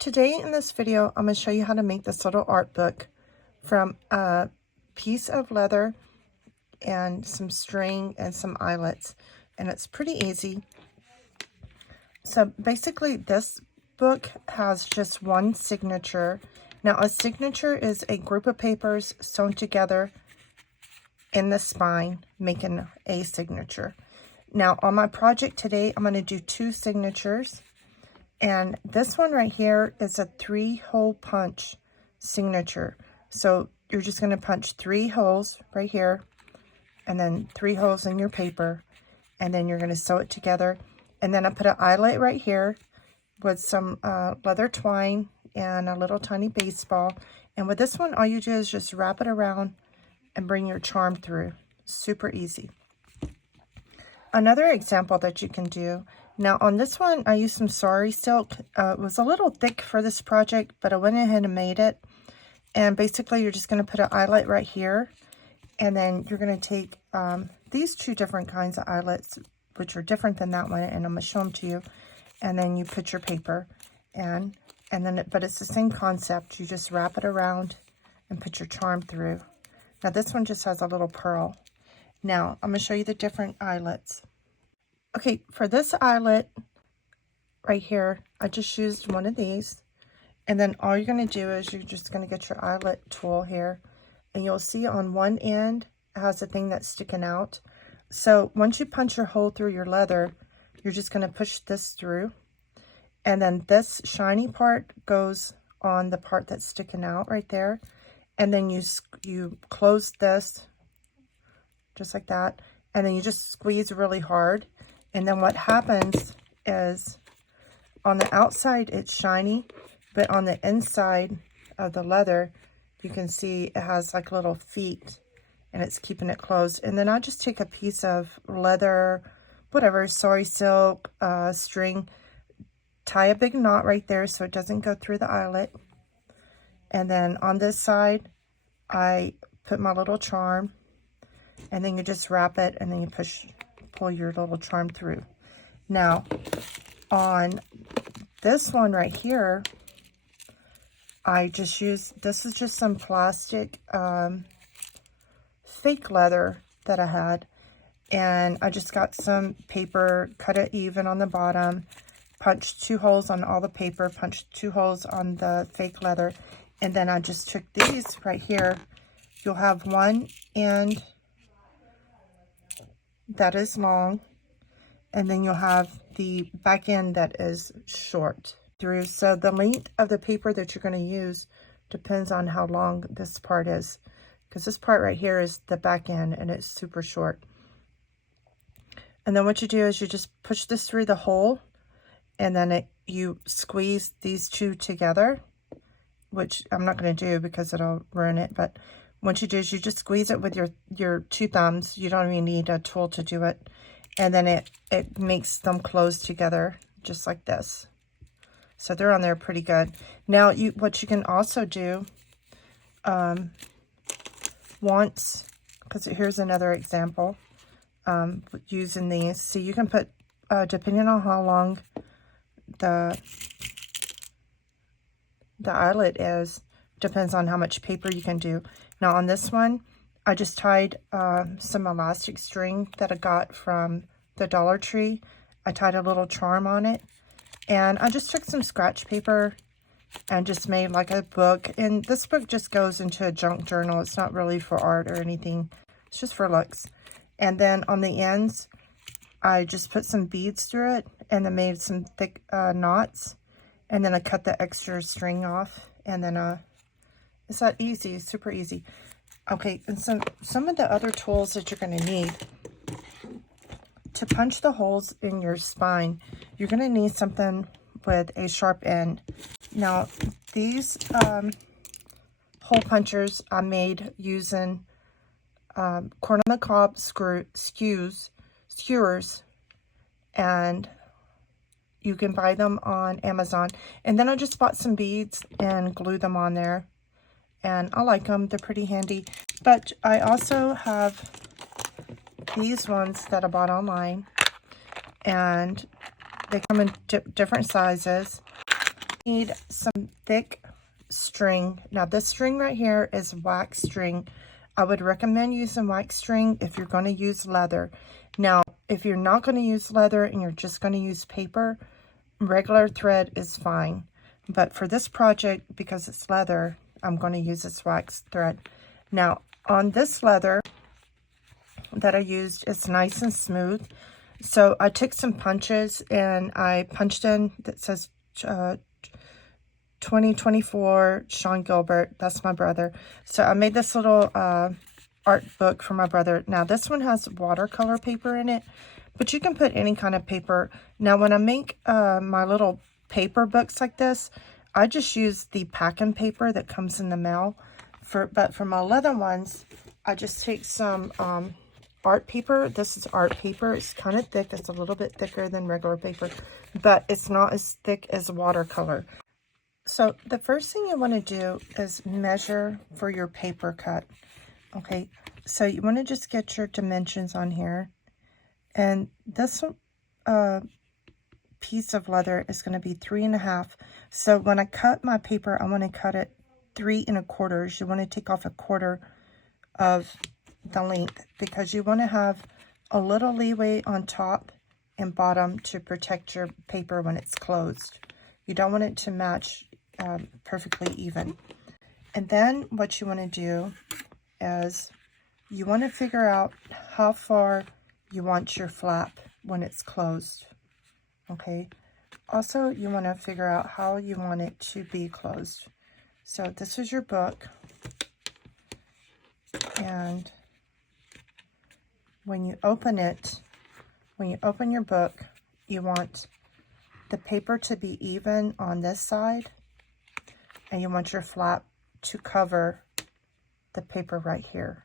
Today in this video, I'm going to show you how to make this little art book from a piece of leather and some string and some eyelets. And it's pretty easy. So basically this book has just one signature. Now a signature is a group of papers sewn together in the spine, making a signature. Now on my project today, I'm going to do two signatures. And this one right here is a 3-hole punch signature. So you're just going to punch 3 holes right here, and then 3 holes in your paper, and then you're going to sew it together. And then I put an eyelet right here with some leather twine and a little tiny baseball. And with this one, all you do is just wrap it around and bring your charm through. Super easy. Another example that you can do. Now on this one, I used some sari silk. It was a little thick for this project, but I went ahead and made it. And basically, you're just going to put an eyelet right here. And then you're going to take these two different kinds of eyelets, which are different than that one, and I'm going to show them to you. And then you put your paper in, but it's the same concept. You just wrap it around and put your charm through. Now this one just has a little pearl. Now I'm going to show you the different eyelets. Okay, for this eyelet right here, I just used one of these. And then all you're going to do is you're just going to get your eyelet tool here. And you'll see on one end, it has a thing that's sticking out. So once you punch your hole through your leather, you're just going to push this through. And then this shiny part goes on the part that's sticking out right there. And then you close this just like that. And then you just squeeze really hard. And then what happens is on the outside, it's shiny, but on the inside of the leather, you can see it has like little feet and it's keeping it closed. And then I'll just take a piece of leather, whatever, sari silk, string, tie a big knot right there so it doesn't go through the eyelet. And then on this side, I put my little charm, and then you just wrap it and then you pull your little charm through. Now on this one right here, I just used, this is just some plastic fake leather that I had, and I just got some paper, cut it even on the bottom, punched 2 holes on all the paper, punched 2 holes on the fake leather, and then I just took these right here. You'll have one end that is long, and then you'll have the back end that is short through. So the length of the paper that you're going to use depends on how long this part is, because this part right here is the back end and it's super short. And then what you do is you just push this through the hole, and then you squeeze these two together, which I'm not going to do because it'll ruin it. But what you do is you just squeeze it with your 2 thumbs. You don't even need a tool to do it. And then it makes them close together just like this. So they're on there pretty good. Now, what you can also do, because here's another example, using these. So you can put, depending on how long the eyelet is, depends on how much paper you can do. Now on this one, I just tied some elastic string that I got from the Dollar Tree. I tied a little charm on it, and I just took some scratch paper and just made like a book. And this book just goes into a junk journal. It's not really for art or anything. It's just for looks. And then on the ends, I just put some beads through it and then made some thick knots. And then I cut the extra string off. And then it's that easy, super easy. Okay, and some of the other tools that you're going to need to punch the holes in your spine, you're going to need something with a sharp end. Now, these hole punchers I made using corn on the cob skewers, and you can buy them on Amazon. And then I just bought some beads and glued them on there. And I like them. They're pretty handy. But I also have these ones that I bought online. And they come in different sizes. Need some thick string. Now this string right here is wax string. I would recommend using wax string if you're going to use leather. Now, if you're not going to use leather and you're just going to use paper, regular thread is fine. But for this project, because it's leather, I'm going to use this wax thread. Now, on this leather that I used, it's nice and smooth. So I took some punches and I punched in that says 2024 Sean Gilbert. That's my brother. So I made this little art book for my brother. Now this one has watercolor paper in it, but you can put any kind of paper. Now when I make my little paper books like this, I just use the packing paper that comes in the mail. But for my leather ones, I just take some art paper. This is art paper. It's kind of thick. It's a little bit thicker than regular paper, but it's not as thick as watercolor. So the first thing you want to do is measure for your paper cut. Okay, so you want to just get your dimensions on here. And this piece of leather is going to be 3.5. So when I cut my paper, I want to cut it 3 1/4. You want to take off 1/4 of the length because you want to have a little leeway on top and bottom to protect your paper when it's closed. You don't want it to match perfectly even. And then what you want to do is you want to figure out how far you want your flap when it's closed. Okay. Also, you want to figure out how you want it to be closed. So this is your book. And when you open it, when you open your book, you want the paper to be even on this side, and you want your flap to cover the paper right here.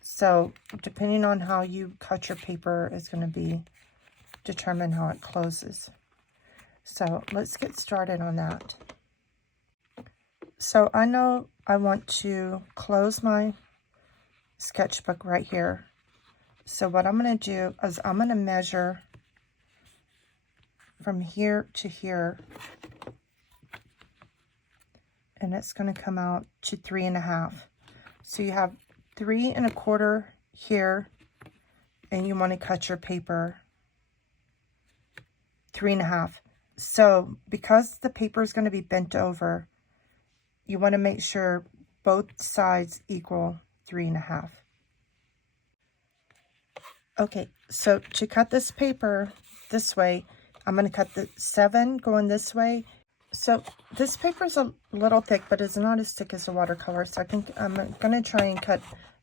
So depending on how you cut your paper is going to determine how it closes. So let's get started on that. So I know I want to close my sketchbook right here. So what I'm going to do is I'm going to measure from here to here, and it's going to come out to 3.5. So you have 3 1/4 here, and you want to cut your paper 3.5. So because the paper is going to be bent over, you want to make sure both sides equal 3.5. Okay, so to cut this paper this way, I'm going to cut the 7 going this way. So this paper is a little thick, but it's not as thick as the watercolor. So I think I'm going to try and cut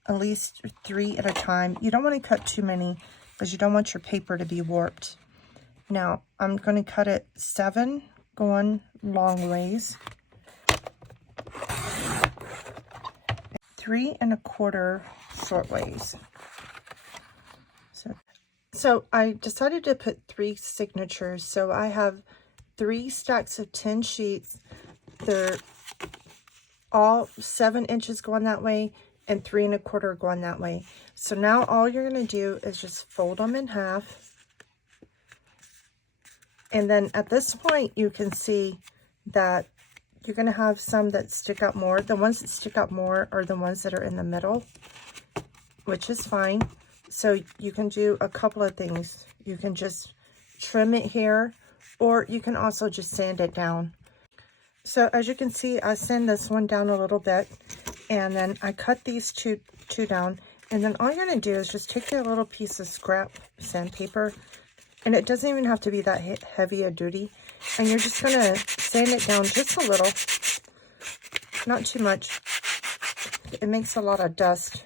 at least 3 at a time. You don't want to cut too many because you don't want your paper to be warped. Now I'm going to cut it 7 going long ways, 3 1/4 short ways. So I decided to put 3 signatures. So I have 3 stacks of 10 sheets. They're all 7 inches going that way and 3 1/4 going that way. So now all you're going to do is just fold them in half. And then at this point, you can see that you're going to have some that stick out more. The ones that stick out more are the ones that are in the middle, which is fine. So you can do a couple of things. You can just trim it here, or you can also just sand it down. So as you can see, I sand this one down a little bit, and then I cut these two down. And then all you're going to do is just take a little piece of scrap sandpaper, and it doesn't even have to be that heavy a duty. And you're just going to sand it down just a little, not too much. It makes a lot of dust.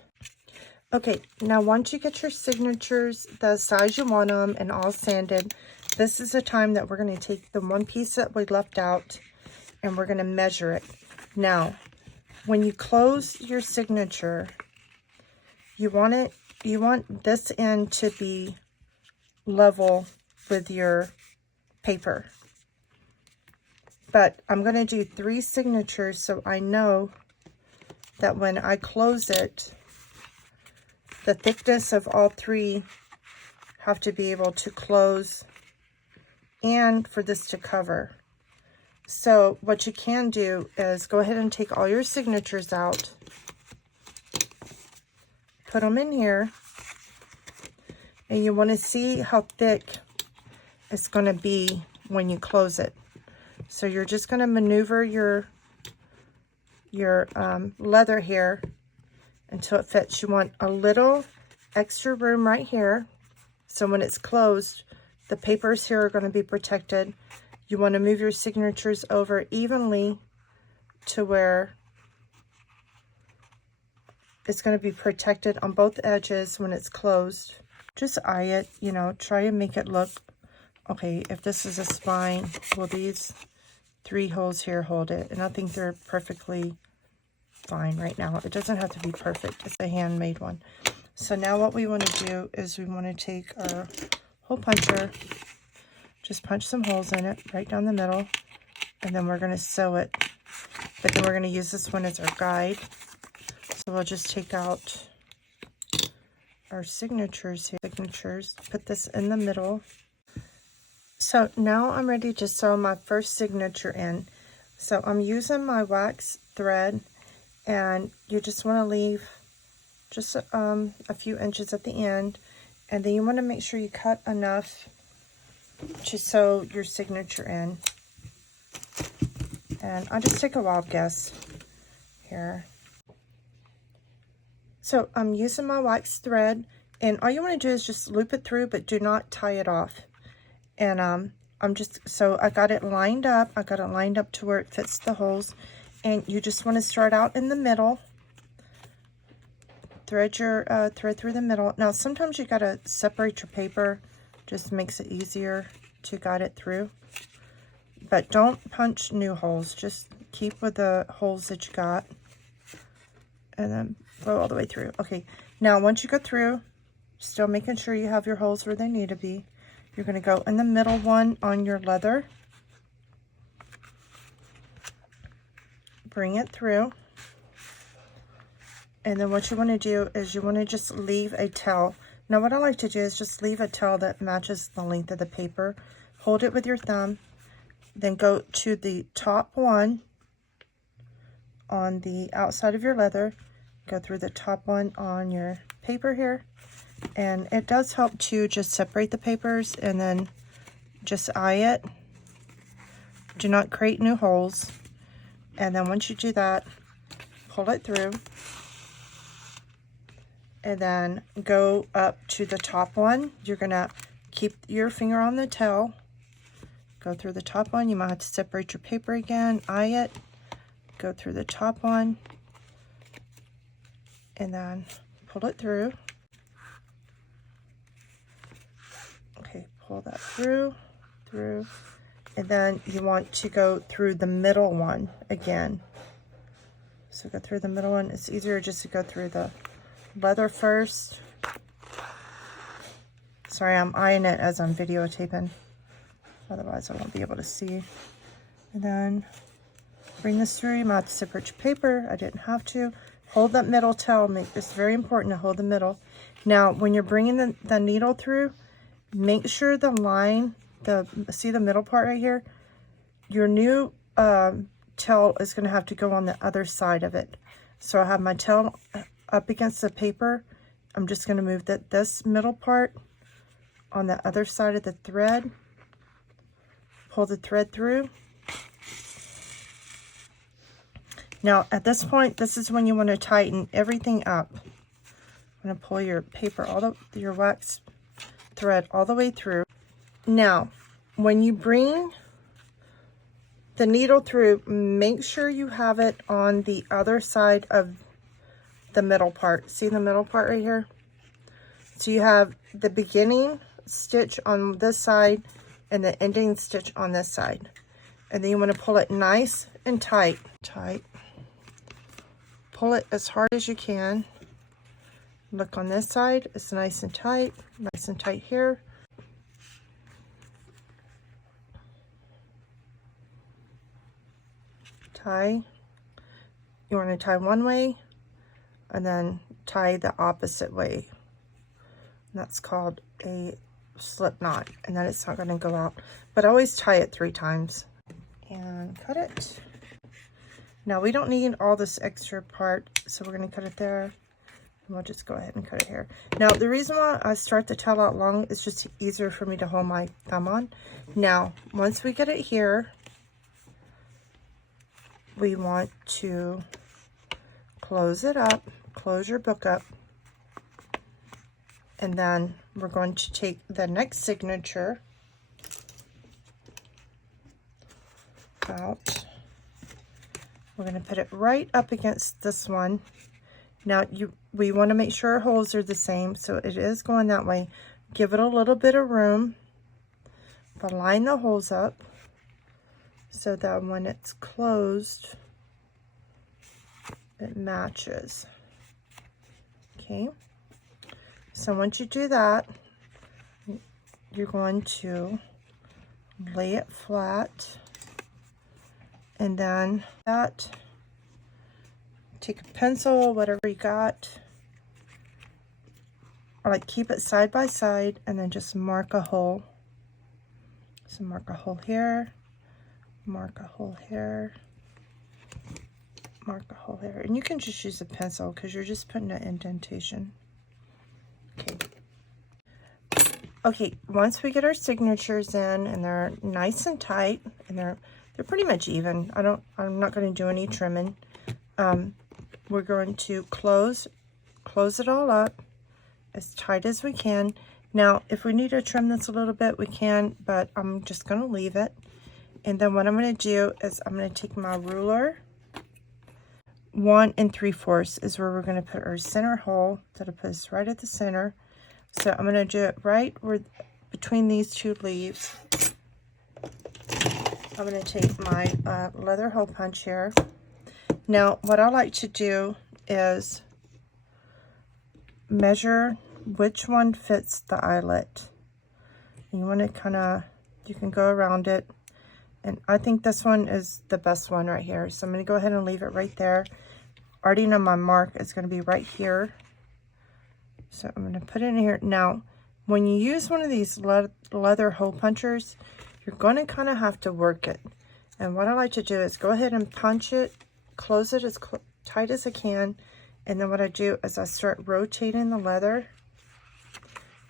Okay, now once you get your signatures the size you want them and all sanded, this is the time that we're going to take the one piece that we left out and we're going to measure it. Now, when you close your signature, you want this end to be level with your paper. But I'm going to do 3 signatures so I know that when I close it, the thickness of all 3 have to be able to close and for this to cover. So what you can do is go ahead and take all your signatures out, put them in here, and you want to see how thick it's going to be when you close it. So you're just going to maneuver your leather here until it fits. You want a little extra room right here, so when it's closed, the papers here are going to be protected. You want to move your signatures over evenly to where it's going to be protected on both edges when it's closed. Just eye it, you know, try and make it look okay. If this is a spine, will these 3 holes here hold it? And I think they're perfectly fine right now. It doesn't have to be perfect. It's a handmade one. So now what we want to do is we want to take our hole puncher, just punch some holes in it right down the middle, and then we're going to sew it. But then we're going to use this one as our guide. So we'll just take out our signatures here. Put this in the middle. So now I'm ready to sew my first signature in. So I'm using my wax thread, and you just want to leave just a few inches at the end, and then you want to make sure you cut enough to sew your signature in. And I'll just take a wild guess here. So I'm using my wax thread, and all you want to do is just loop it through, but do not tie it off. And so I got it lined up. I got it lined up to where it fits the holes. And you just want to start out in the middle. Thread your thread through the middle. Now sometimes you gotta separate your paper. Just makes it easier to guide it through. But don't punch new holes. Just keep with the holes that you got. And then go all the way through. Okay, now once you go through, still making sure you have your holes where they need to be, you're going to go in the middle one on your leather, bring it through, and then what you want to do is you want to just leave a tail. Now what I like to do is just leave a tail that matches the length of the paper. Hold it with your thumb, then go to the top one on the outside of your leather, go through the top one on your paper here, and it does help to just separate the papers, and then just eye it. Do not create new holes. And then once you do that, pull it through, and then go up to the top one. You're gonna keep your finger on the tail, go through the top one. You might have to separate your paper again, eye it, go through the top one, and then pull it through. Okay, pull that through, and then you want to go through the middle one again. So go through the middle one. It's easier just to go through the leather first. Sorry, I'm eyeing it as I'm videotaping. Otherwise, I won't be able to see. And then bring this through. You might have to separate your paper. I didn't have to. Hold that middle tail. It's very important to hold the middle. Now, when you're bringing the needle through, make sure the line, see the middle part right here? Your new tail is going to have to go on the other side of it. So I have my tail up against the paper. I'm just going to move this middle part on the other side of the thread. Pull the thread through. Now at this point, this is when you want to tighten everything up. I'm going to pull your paper, your wax thread all the way through. Now, when you bring the needle through, make sure you have it on the other side of the middle part. See the middle part right here? So you have the beginning stitch on this side and the ending stitch on this side. And then you want to pull it nice and tight. Pull it as hard as you can. Look on this side, it's nice and tight here. Tie. You want to tie one way and then tie the opposite way. And that's called a slip knot, and then it's not going to go out. But always tie it 3 times. and cut it. Now we don't need all this extra part, so we're going to cut it there. And we'll just go ahead and cut it here. Now the reason why I start the tail out long is just easier for me to hold my thumb on. Now once we get it here, we want to close it up, close your book up, and then we're going to take the next signature out. We're going to put it right up against this one. Now we want to make sure our holes are the same, so it is going that way. Give it a little bit of room, but line the holes up so that when it's closed, it matches. Okay, so once you do that, you're going to lay it flat, and then take a pencil, whatever you got, or like keep it side by side, and then just mark a hole. So mark a hole here, mark a hole here, mark a hole here, and you can just use a pencil because you're just putting an indentation. Okay, once we get our signatures in and they're nice and tight and they're pretty much even, I'm not going to do any trimming. We're going to close it all up as tight as we can. Now, if we need to trim this a little bit, we can, but I'm just going to leave it. And then what I'm going to do is I'm going to take my ruler. 1 3/4 is where we're going to put our center hole. That'll put us right at the center. So I'm going to do it right where between these two leaves. I'm going to take my leather hole punch here. Now, what I like to do is measure which one fits the eyelet. You want to kind of, you can go around it. And I think this one is the best one right here. So I'm going to go ahead and leave it right there. Already know my mark is going to be right here. So I'm going to put it in here. Now, when you use one of these leather hole punchers, you're going to kind of have to work it. And what I like to do is go ahead and punch it, close it as tight as I can. And then what I do is I start rotating the leather.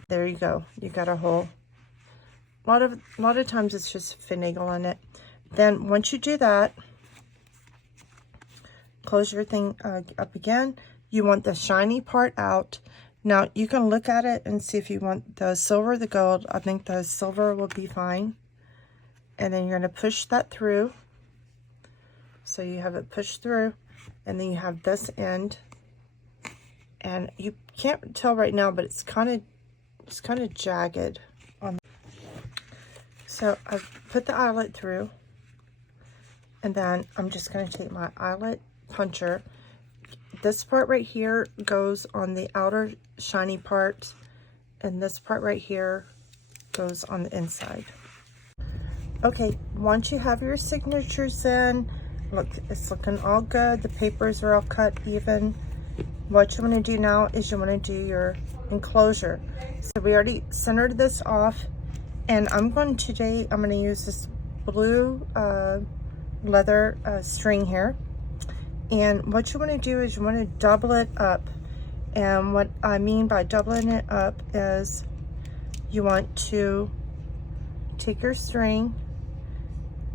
There you go. You got a hole. A lot of times it's just finagling it. Then once you do that, close your thing up again. You want the shiny part out. Now you can look at it and see if you want the silver or the gold. I think the silver will be fine. And then you're going to push that through. So you have it pushed through, and then you have this end. And you can't tell right now, but it's kind of jagged. So I've put the eyelet through, and then I'm just going to take my eyelet puncher. This part right here goes on the outer shiny part, and this part right here goes on the inside. Okay, once you have your signatures in, look, it's looking all good. The papers are all cut even. What you want to do now is you want to do your enclosure. So we already centered this off, and I'm going to use this blue leather string here. And what you want to do is you want to double it up. And what I mean by doubling it up is you want to take your string,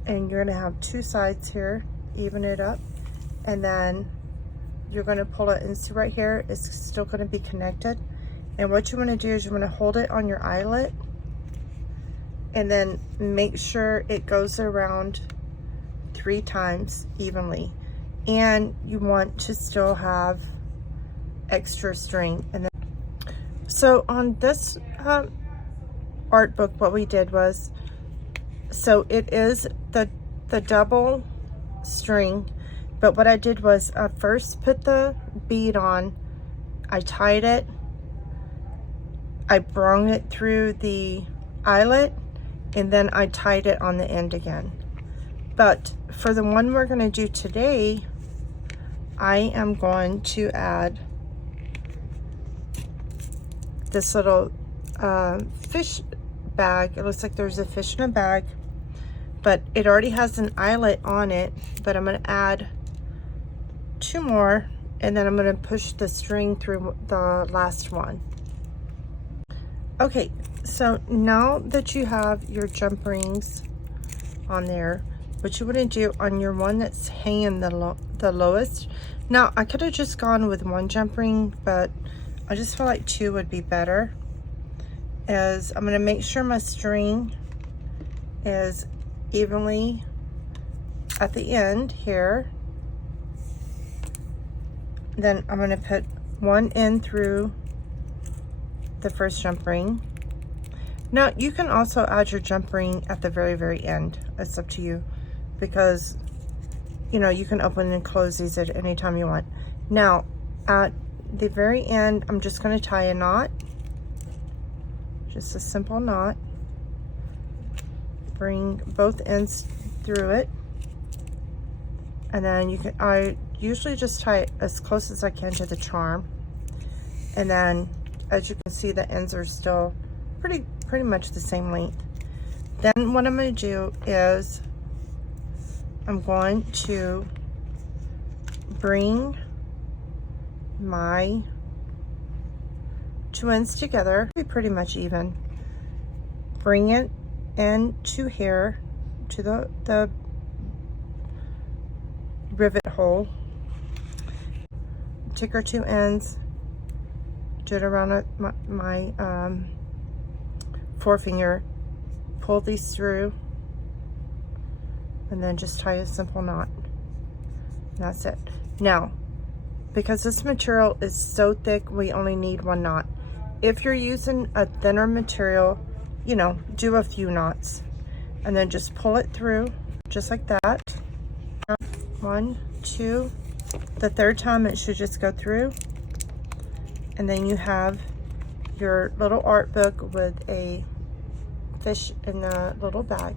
and you're going to have two sides here, even it up, and then you're going to pull it, and see right here, it's still going to be connected. And what you want to do is you want to hold it on your eyelet, and then make sure it goes around 3 times evenly. And you want to still have extra string. And then, so on this art book, what we did was, so it is the double string, but what I did was first put the bead on, I tied it, I brung it through the eyelet, and then I tied it on the end again. But for the one we're going to do today, I am going to add this little fish bag. It looks like there's a fish in a bag. but it already has an eyelet on it, but I'm going to add 2 more, and then I'm going to push the string through the last one. Okay, so now that you have your jump rings on there, what you want to do on your one that's hanging the lowest, now I could have just gone with 1 jump ring, but I just feel like 2 would be better, is I'm going to make sure my string is evenly at the end here. Then I'm going to put 1 in through the first jump ring. Now you can also add your jump ring at the very end. It's up to you, because you know you can open and close these at any time you want. Now at the very end, I'm just going to tie a knot, just a simple knot. Bring both ends through it, and then you can, I usually just tie it as close as I can to the charm, and then as you can see the ends are still pretty much the same length. Then what I'm going to do is I'm going to bring my 2 ends together, pretty much even, bring it into here to the rivet hole, take our 2 ends, do it around my forefinger, pull these through, and then just tie a simple knot. And that's it. Now, because this material is so thick, we only need 1 knot. If you're using a thinner material, you know, do a few knots, and then just pull it through, just like that. 1, 2, the 3rd time it should just go through, and then you have your little art book with a fish in a little bag.